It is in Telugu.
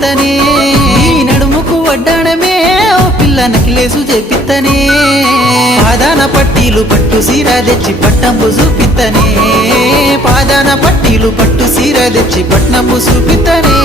చేపిత్తనే నీ నడుముకు వడ్డాణమే ఓ పిల్ల నకిలేసు చేపిత్తనే పాదాన పట్టీలు పట్టు సీర తెచ్చి పట్టంబు చూపిత్తనే పాదాన పట్టీలు పట్టు సీర తెచ్చి పట్నంబు చూపిత్తనే